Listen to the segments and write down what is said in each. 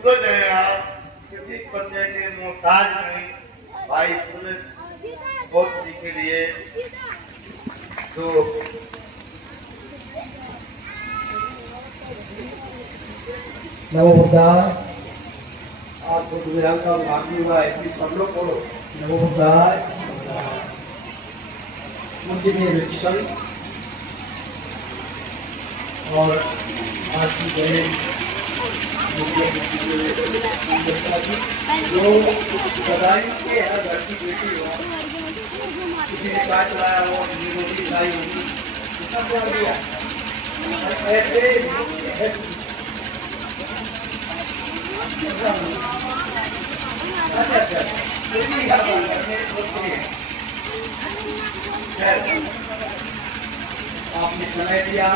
सूरज है यार, किसी बंदे के मोहताज नहीं भाई। सूरज बहुत सी के लिए तो नमो बुद्धाय। आज बुद्ध विहार का भागी हुआ है कि सब लोग बोलो नमो बुद्धाय। मुझे में विचल और आज की बहन जो बधाई के हर घर की बेटी हो, किसी ने चाय चलाया हो, रोटी खिलाई होगी, कितना प्यार दिया ऐसे आपने समय दिया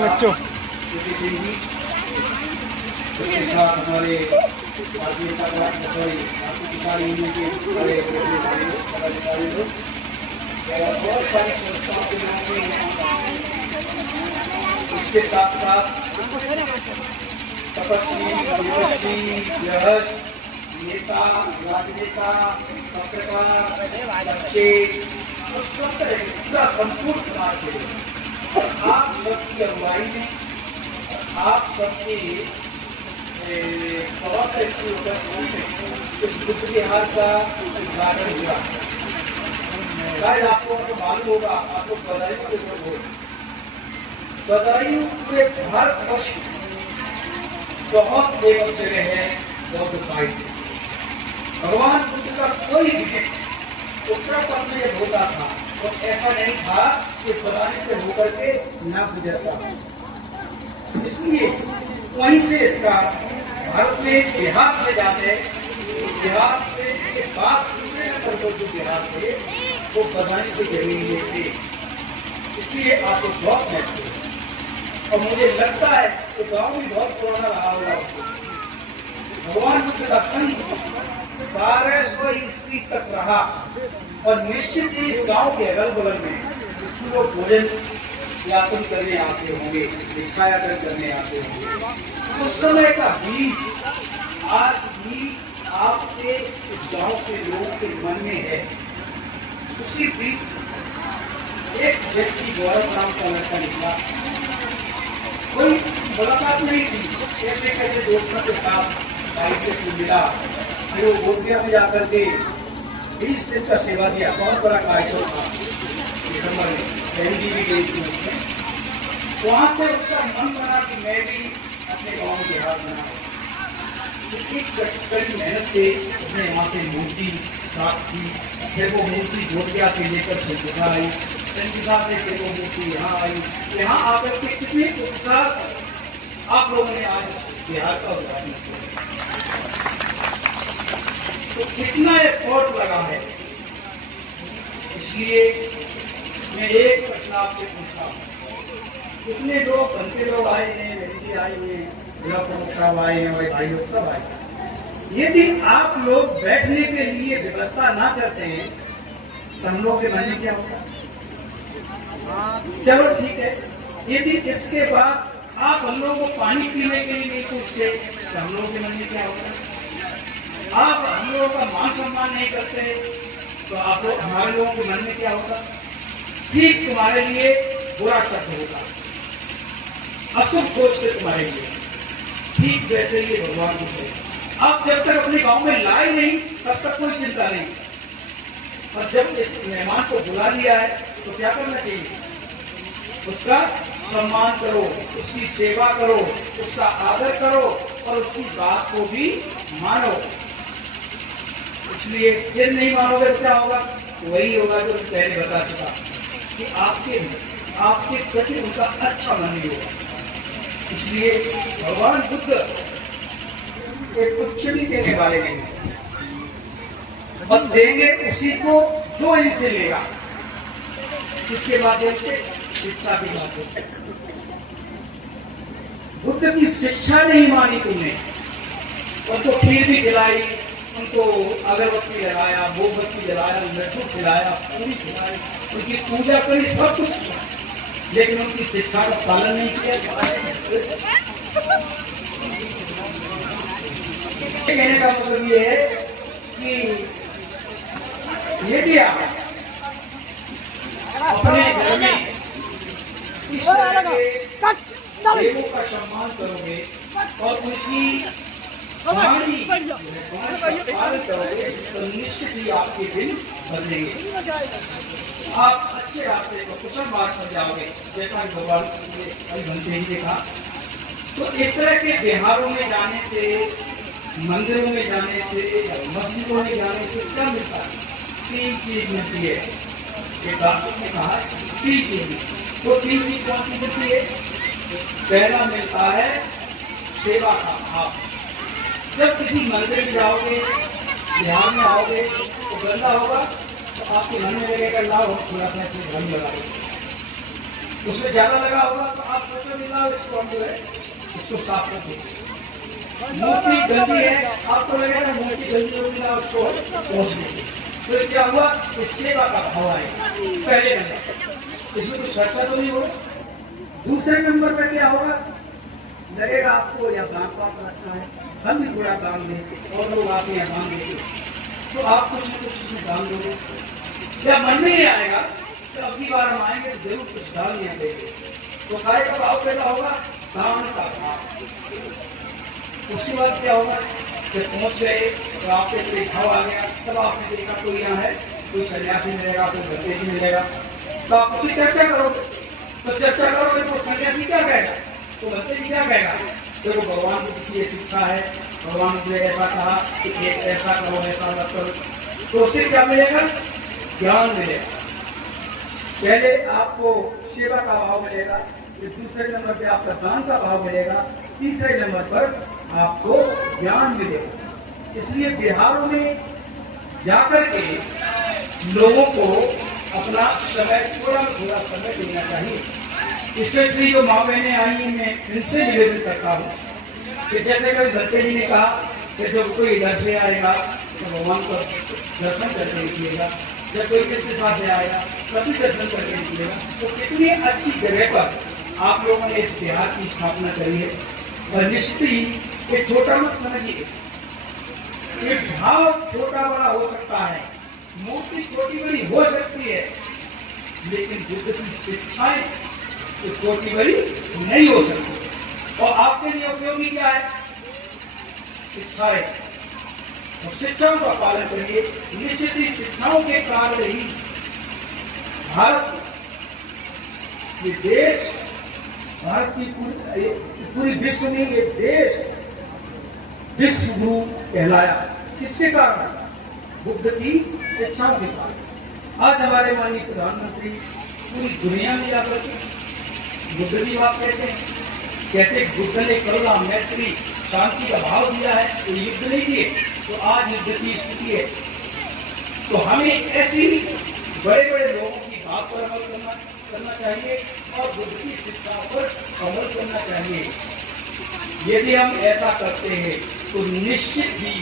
बच्चों उसके साथ हमारे भारतीय सरकारी यूनियन के बड़े पदाधिकारी लोग और बहुत सारी संस्थाओं के लोग भी हैं। इसके साथ साथ तपस्वी, विपक्षी, गृहस्थ, नेता, राजनेता, पत्रकार, बच्चे, पूरा संपूर्ण समाज के लोग और आप सबकी अगुवाई में आप सबके बहुत अच्छी उपस्थिति में इस बुद्ध विहार का उद्घाटन हुआ। शायद आपको मालूम होगा, आपको बदायूं के लोग हो, बदायूं पूरे भारतवर्ष बहुत फेमस जगह है बौद्ध साहित्य। भगवान बुद्ध का कोई विजय उत्तराखंड में जब होता था तो ऐसा नहीं था कि बदायूं से होकर के न गुजरता। इसलिए वहीं से इसका भारत में बिहार से जाते, बिहार से के बाद दूसरे नंबर पर जो बिहार थे वो बदायूं के जमीन थे। इसलिए आपको बहुत महत्व है और मुझे लगता है कि गाँव भी बहुत पुराना रहा होगा। भगवान बुद्ध का संघ 1200 ईस्वी तक रहा और निश्चित ही इस गांव के अगल बगल में कुछ लोग भोजन यापन करने आते होंगे, भिक्षा यापन करने आते होंगे। उस समय का बीज आज भी आपके इस गांव के लोगों के मन में है। उसी बीच एक व्यक्ति गौरव नाम का लड़का निकला, कोई मुलाकात नहीं थी, कैसे कैसे दोस्तों के साथ बाइक से मिला, फिर वो गोपिया में जाकर के 20 दिन का सेवा दिया। बहुत बड़ा कार्यक्रम था दिसंबर में, बहन जी भी गई थी उसमें। वहाँ से उसका मन बना कि मैं भी अपने गाँव में बिहार बनाऊँ। एक कड़ी मेहनत से उसने वहाँ से मूर्ति साफ की, फिर वो मूर्ति गोपिया से लेकर चंदिका आई, चंदिका से फिर वो मूर्ति यहाँ आई। यहाँ आकर के कितने उत्साह आप लोगों ने आज बिहार का उद्घाटन किया, तो कितना एफर्ट लगा है। इसलिए मैं एक प्रश्न आपसे पूछता हूँ, कितने लोग बनते लोग आए हैं, व्यक्ति आए हैं, जिला प्रमुख साहब आए हैं, भाई लोग सब आए हैं। यदि आप लोग बैठने के लिए व्यवस्था ना करते हैं तो हम लोग के मन में क्या होगा? चलो ठीक है, यदि इसके बाद आप हम लोगों को पानी पीने के लिए नहीं पूछते तो हम लोगों के मन में क्या होगा? आप हम लोगों का मान सम्मान नहीं करते तो आप लोग हमारे लोगों के मन में क्या होगा? ठीक तुम्हारे लिए बुरा शब्द होगा, अशुभ सोचते तुम्हारे लिए। ठीक वैसे ही भगवान को है। आप जब तक अपने गांव में लाए नहीं तब तक कोई चिंता नहीं, और जब इस मेहमान को बुला लिया है तो क्या करना चाहिए? उसका सम्मान करो, उसकी सेवा करो, उसका आदर करो और उसकी बात को भी मानो। इसलिए फिर नहीं मानोगे तो क्या होगा? वही होगा जो पहले बता चुका कि आपके प्रति उनका अच्छा मन नहीं होगा। इसलिए भगवान बुद्ध एक कुछ भी देने वाले नहीं है, और देंगे उसी को जो इनसे लेगा। इसके माध्यम से शिक्षा की बात है। बुद्ध की शिक्षा नहीं मानी तुमने, उनको खीर भी खिलाई, उनको अगरबत्ती लगाया, मोमबत्ती जलाया, लड्डू खिलाया, पूरी खिलाई, उनकी पूजा करी, सब कुछ किया, लेकिन उनकी शिक्षा का पालन नहीं किया। कहने का मतलब ये है कि यदि आप अपने घर में इस तरह के देवों का सम्मान करोगे और उनकी वाणी पालन करोगे तो निश्चित ही आपके दिन बदलेंगे। आप अच्छे रास्ते को कुशल मार्ग पर जाओगे, जैसा भगवान हरिभंते जी ने कहा। तो इस तरह के बिहारों में जाने से, मंदिरों में जाने से, मस्जिदों में जाने से क्या मिलता है? 3 चीज मिलती है। एक दार्शनिक ने कहा 3 चीज। तो 3 चीज कौन सी मिलती है? पहला मिलता है सेवा का भाव। जब किसी मंदिर में जाओगे, बिहार में आओगे तो गंदा होगा तो आपके मन में लगेगा लाभ हम थोड़ा सा घर में लगा देंगे। उसमें ज्यादा लगा होगा तो आप सोचोगे लाभ इसको हम जो है इसको साफ कर देंगे। मूर्ति गंदी है, आपको लगेगा मूर्ति गंदी होगी ना उसको पहुँच देंगे। तो क्या हुआ? इस सेवा का भाव आएगा पहले नंबर। इसमें कुछ खर्चा तो नहीं होगा। दूसरे नंबर पर क्या होगा? लगेगा आपको या दान पाप रखना है, हम भी थोड़ा दान दें और लोग आपके यहाँ दान देंगे तो आप कुछ न कुछ इसमें दान दोगे। या मन में ही आएगा तो अगली बार हम आएंगे तो जरूर कुछ दान यहाँ देंगे। तो काय का भाव पैदा होगा? दान का भाव। उसके बाद क्या होगा? जब पहुँच गए तो आपके कोई भाव आ गया, तब आपने देखा कोई यहाँ है, कोई सन्यासी मिलेगा, कोई भक्ति जी मिलेगा, तो आप उसकी चर्चा करोगे। तो चर्चा करोगे तो सन्यासी क्या कहेगा, तो भक्ति जी क्या कहेगा? देखो भगवान की किसी ये शिक्षा है, भगवान ने ऐसा कहा कि एक ऐसा करो, ऐसा मत करो। तो उससे क्या मिलेगा? ज्ञान मिलेगा। पहले आपको सेवा का भाव मिलेगा, दूसरे नंबर पे आपका दान का भाव मिलेगा, तीसरे नंबर पर आपको ज्ञान मिलेगा। इसलिए बिहारों में जाकर के लोगों को अपना समय थोड़ा समय देना चाहिए। स्पेशली जो माँ बहनें आई हैं, मैं इनसे निवेदन करता हूँ कि जैसे कभी भक्ति जी ने कहा कि जब कोई इधर से आएगा तो भगवान को दर्शन करके निकलेगा, जब कोई किसके साथ से आएगा तभी दर्शन करके निकलेगा। तो कितनी अच्छी जगह पर आप लोगों ने इस बिहार की स्थापना करी है। और निश्चित ही ये छोटा मत समझिए, ये भाव छोटा बड़ा हो सकता है, मूर्ति छोटी बड़ी हो सकती है, लेकिन बुद्ध की शिक्षाएं तो छोटी बड़ी नहीं हो सकती। और आपके लिए उपयोगी क्या है? शिक्षाएं। और शिक्षाओं का पालन करिए। निश्चित ही शिक्षाओं के कारण ही भारत ये देश, भारत की पूरी विश्व में ये देश विश्व गुरु कहलाया। किसके कारण? बुद्ध की शिक्षाओं के कारण। आज हमारे माननीय प्रधानमंत्री पूरी दुनिया में जाकर बुद्ध की बात कहते हैं, बुद्ध ने करुणा, मैत्री, शांति का भाव दिया है, तो युद्ध नहीं किए तो आज युद्ध की स्थिति है। तो हमें ऐसी बड़े बड़े लोगों की बात पर अमल करना चाहिए और बुद्ध की शिक्षाओं पर अमल करना चाहिए। यदि हम ऐसा करते हैं तो निश्चित ही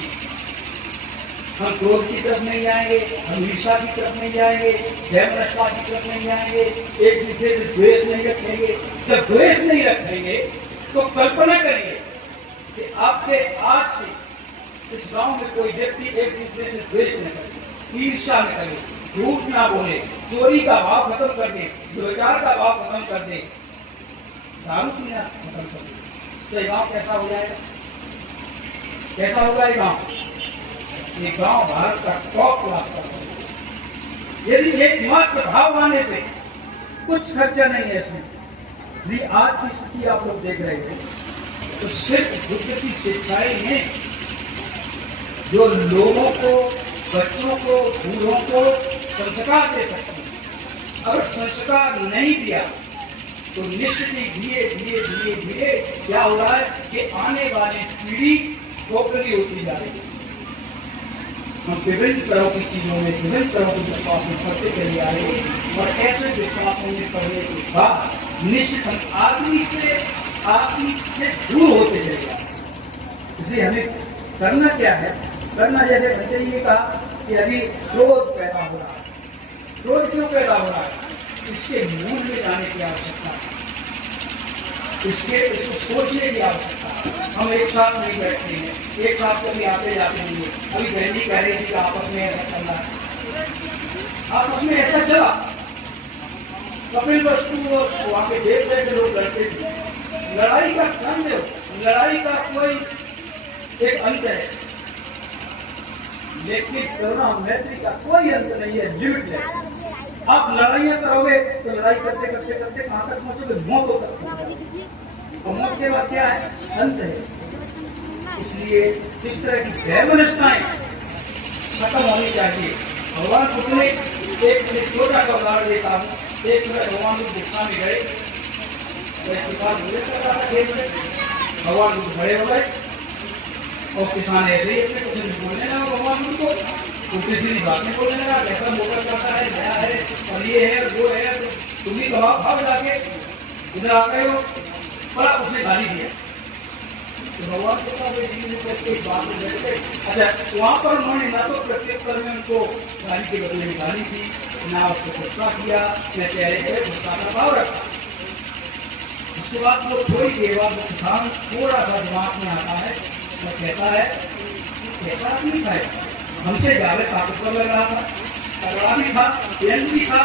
हम क्रोध की तरफ नहीं जाएंगे, हम हिंसा की तरफ नहीं जाएंगे, भयभ्रष्टा की तरफ नहीं जाएंगे, एक दूसरे से द्वेष नहीं रखेंगे। जब द्वेष नहीं रखेंगे तो कल्पना करिए कि आपके आज से इस गांव में कोई व्यक्ति एक दूसरे से द्वेष न करे, ईर्ष्या न करे, झूठ ना बोले, चोरी का भाव खत्म कर दे, दुराचार का भाव खत्म कर दे, दारू पीना खत्म कर दे, तो ये गाँव कैसा हो जाएगा? कैसा होगा ये गाँव? ये गांव भारत का टॉप क्लास का। यदि एकमात्र भाव आने से कुछ खर्चा नहीं है इसमें। यदि आज की स्थिति आप लोग देख रहे हैं तो सिर्फ बुद्ध की शिक्षाएं हैं जो लोगों को, बच्चों को, बूढ़ों को संस्कार दे सकते हैं। अगर संस्कार नहीं दिया तो निश्चित ही धीरे धीरे धीरे धीरे क्या हो रहा है कि आने वाली पीढ़ी खोखली होती जा रही है। हम विभिन्न तरह की चीजों में, विभिन्न तरह के विश्वास में पढ़ते चले आ रहे हैं और ऐसे विश्वासों में पढ़ने के बाद निश्चित हम आदमी से दूर होते चले जा रहे हैं। इसलिए हमें करना क्या है? करना जैसे भंते जी ने कहा कि अभी क्रोध पैदा हो रहा है। क्रोध क्यों पैदा हो रहा है? इसके मूल में जाने की आवश्यकता है। इसको सोचने की आवश्यकता है। हम एक साथ नहीं बैठते हैं, एक साथ कभी आते जाते नहीं है। अभी बहन जी कह रही थी कि आपस में ऐसा चलना है, आपस में ऐसा चला। कपिल वस्तु और वहाँ पे देख रहे थे लोग लड़ते थे। लड़ाई का क्रम है, लड़ाई का कोई एक अंत है, लेकिन करुणा मैत्री का कोई अंत नहीं है, लिमिट है। आप लड़ाइयाँ करोगे तो लड़ाई करते करते करते कहाँ तक पहुँचोगे? मौत हो सकती है, और मौत के बाद क्या है? अंत है। इसलिए इस तरह की वैमनस्यताएं खत्म होनी चाहिए। भगवान बुद्ध ने एक छोटा सा उदाहरण देता हूँ। एक मिनट भगवान बुद्ध गुस्सा में गए, भगवान बुद्ध खड़े हो गए और किसान ऐसे ही अपने कुछ बोलने लगा भगवान बुद्ध को, उल्टी सीधी बातें बोलने लगा, कैसा मोटर करता है, नया है और ये है वो है, तुम ही कहो भाग जाके इधर आ गए हो। बड़ा उसने गाली दिया। तो भगवान को एक बात हो गई। अच्छा, वहाँ पर उन्होंने ना तो प्रत्युत्तर में उनको गाली के बदले में गाली थी, ना उसको गुस्सा किया, या चेहरे पर गुस्सा का भाव रखा। उसके बाद वो थोड़ी देर बाद वो किसान थोड़ा सा दिमाग में आता है, वो कहता है कैसा नहीं था, हमसे ज्यादा ताकतवर लग रहा था, तगड़ा भी था, तेज भी था,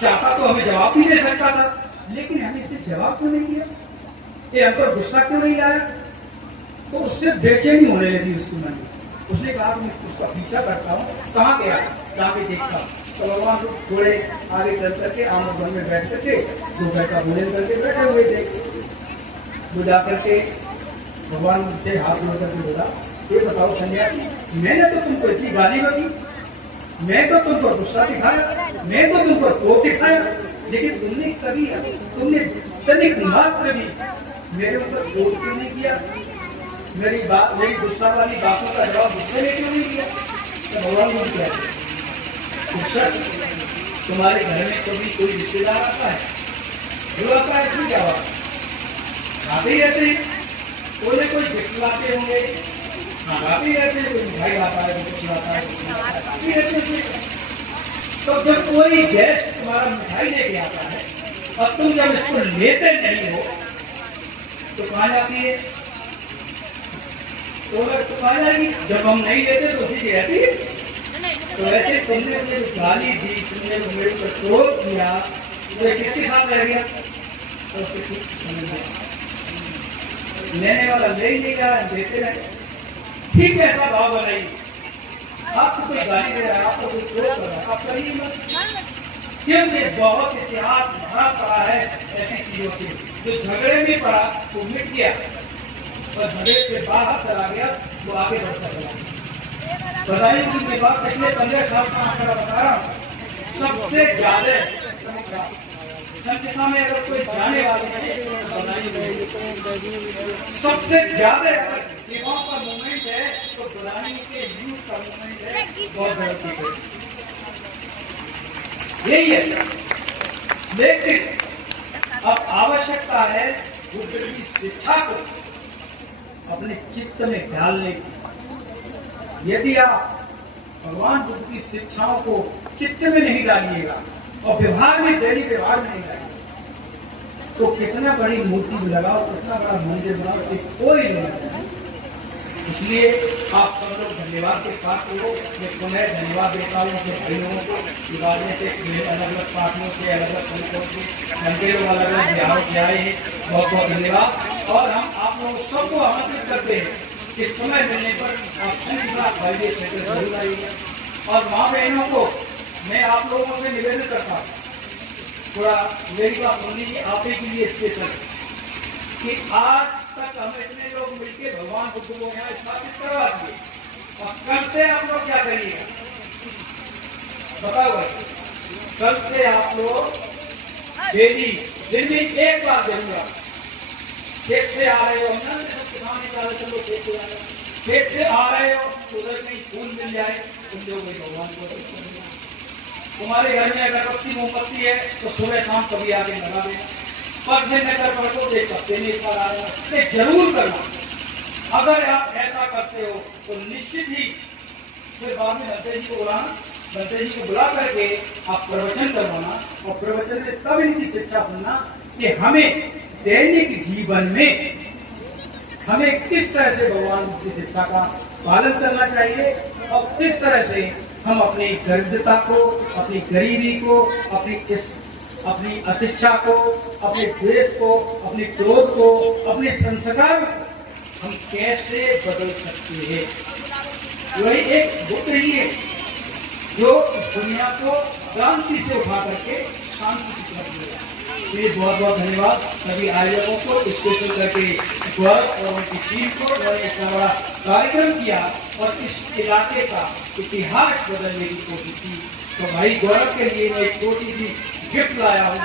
चाहता तो हमें जवाब भी दे सकता था, लेकिन हमें इससे जवाब क्यों नहीं दिया? ये हम पर गुस्सा क्यों नहीं आया? तो उससे बेचैनी होने लगी उसकी मन में। उसने कहा मैं उसका पीछा करता हूँ, कहाँ गया, जाके देखता। तो भगवान थोड़े आगे चल करके आमद वन में बैठ करके दो बैठा भोजन करके बैठे हुए थे। वो जा करके भगवान से हाथ जोड़ करके बोला, ये बताओ सन्यासी, मैंने तो तुमको इतनी गाली बनी, मैं तो तुमको गुस्सा दिखाया, मैं तो तुमको कोप दिखाया, लेकिन तुमने तनिक मात्र भी मेरे ऊपर कोप क्यों नहीं किया? मेरी गुस्सा वाली बातों का जवाब गुस्से में क्यों नहीं दिया? तो भगवान को क्या तुम्हारे घर में कभी कोई रिश्तेदार आता है, जो आता है क्यों क्या बात खाते ही रहते हैं, कोई न कोई गिफ्ट लाते होंगे, खाते ही रहते हैं, कोई मिठाई लाता है, कुछ लाता है। तो जब कोई गेस्ट तुम्हारा मिठाई लेके आता है और तुम जब इसको लेते नहीं हो तो कहाँ जाती है? तो कहाँ जाएगी? जब हम नहीं लेते तो उसी की रहती है। तो ऐसे तुमने मुझे गाली दी, तुमने मेरे को क्रोध किया, तो किसके साथ रह गया? तो लेने वाला ले ही नहीं रहा, देते रहे। ठीक है, ऐसा भाव बनाइए। आपको कोई गाली दे रहा है, आपको कोई क्रोध कर रहा है, आप करिए मत। क्योंकि बहुत इतिहास भरा पड़ा है ऐसी चीजों से। जो झगड़े में पड़ा वो मिट गया और झगड़े से बाहर चला गया, वो आगे बढ़ता चला। बताइए कि मैं बात पिछले 15 साल का आंकड़ा बता रहा हूँ। सबसे ज्यादा संख्या में अगर कोई जाने वाले हैं, सबसे ज्यादा युवाओं का मूवमेंट है तो बुराई के यूथ का मूवमेंट है, बहुत ज्यादा यही है। लेकिन अब आवश्यकता है बुद्ध की शिक्षा को अपने चित्त में डालने की। यदि आप भगवान बुद्ध की शिक्षाओं को चित्त में नहीं डालिएगा और व्यवहार में दैनिक व्यवहार में नहीं डालिएगा तो कितना बड़ी मूर्ति भी लगाओ, कितना बड़ा मंदिर बनाओ, कोई नहीं। इसलिए आप सब लोग धन्यवाद के साथ हो। मैं पुनः धन्यवाद देता हूँ अपने भाई लोगों को, विभाजन से अलग अलग पार्टियों से, अलग अलग संगठनों से, घंटे लोग अलग अलग बिहारों से आए हैं। बहुत बहुत धन्यवाद। और हम आप लोग सबको आमंत्रित करते हैं कि समय मिलने पर आप सभी साथ भाई जरूर आइएगा। और माँ बहनों को मैं आप लोगों से निवेदन करता हूँ, थोड़ा मेरी बात सुन लीजिए, आप ही के लिए स्पेशल, कि आज तक हम इतने लोग मिलकर भगवान बुद्ध को यहाँ स्थापित करवा दिए, और कल से आप लोग क्या करिएगा बताओ? कल से आप लोग डेली दिन में एक बार जरूर खेत से आ रहे हो, चलो खेत से आ रहे हो, खेत से आ रहे हो उधर कहीं फूल मिल जाए, तुम लोग भगवान को तुम्हारे घर में अगरबत्ती मोमबत्ती है तो सुबह शाम कभी आगे लगा देना। पर दिन नगर पर को देख सकते नहीं पर आ रहा जरूर करना। अगर आप ऐसा करते हो तो निश्चित ही फिर बाद में दत्ते जी को बुलाना, दत्ते जी को बुला करके आप प्रवचन करवाना, और प्रवचन में तब इनकी शिक्षा सुनना कि हमें दैनिक जीवन में हमें किस तरह से भगवान की शिक्षा का पालन करना चाहिए और किस तरह से हम अपनी दरिद्रता को, अपनी गरीबी को, अपनी अशिक्षा को, अपने द्वेष को, अपने क्रोध को, अपने संस्कार हम कैसे बदल सकते हैं। वही एक बुद्ध ही है जो दुनिया को क्रांति से उठा करके शांति की तरफ ले गया। बहुत बहुत धन्यवाद सभी आयोजकों को, स्पेशल करके गौरव और उनकी टीम को, उन्होंने इतना बड़ा कार्यक्रम किया और इस इलाके का इतिहास बदलने की कोशिश की। तो भाई गौरव के लिए मैं एक छोटी सी गिफ्ट लाया हूँ।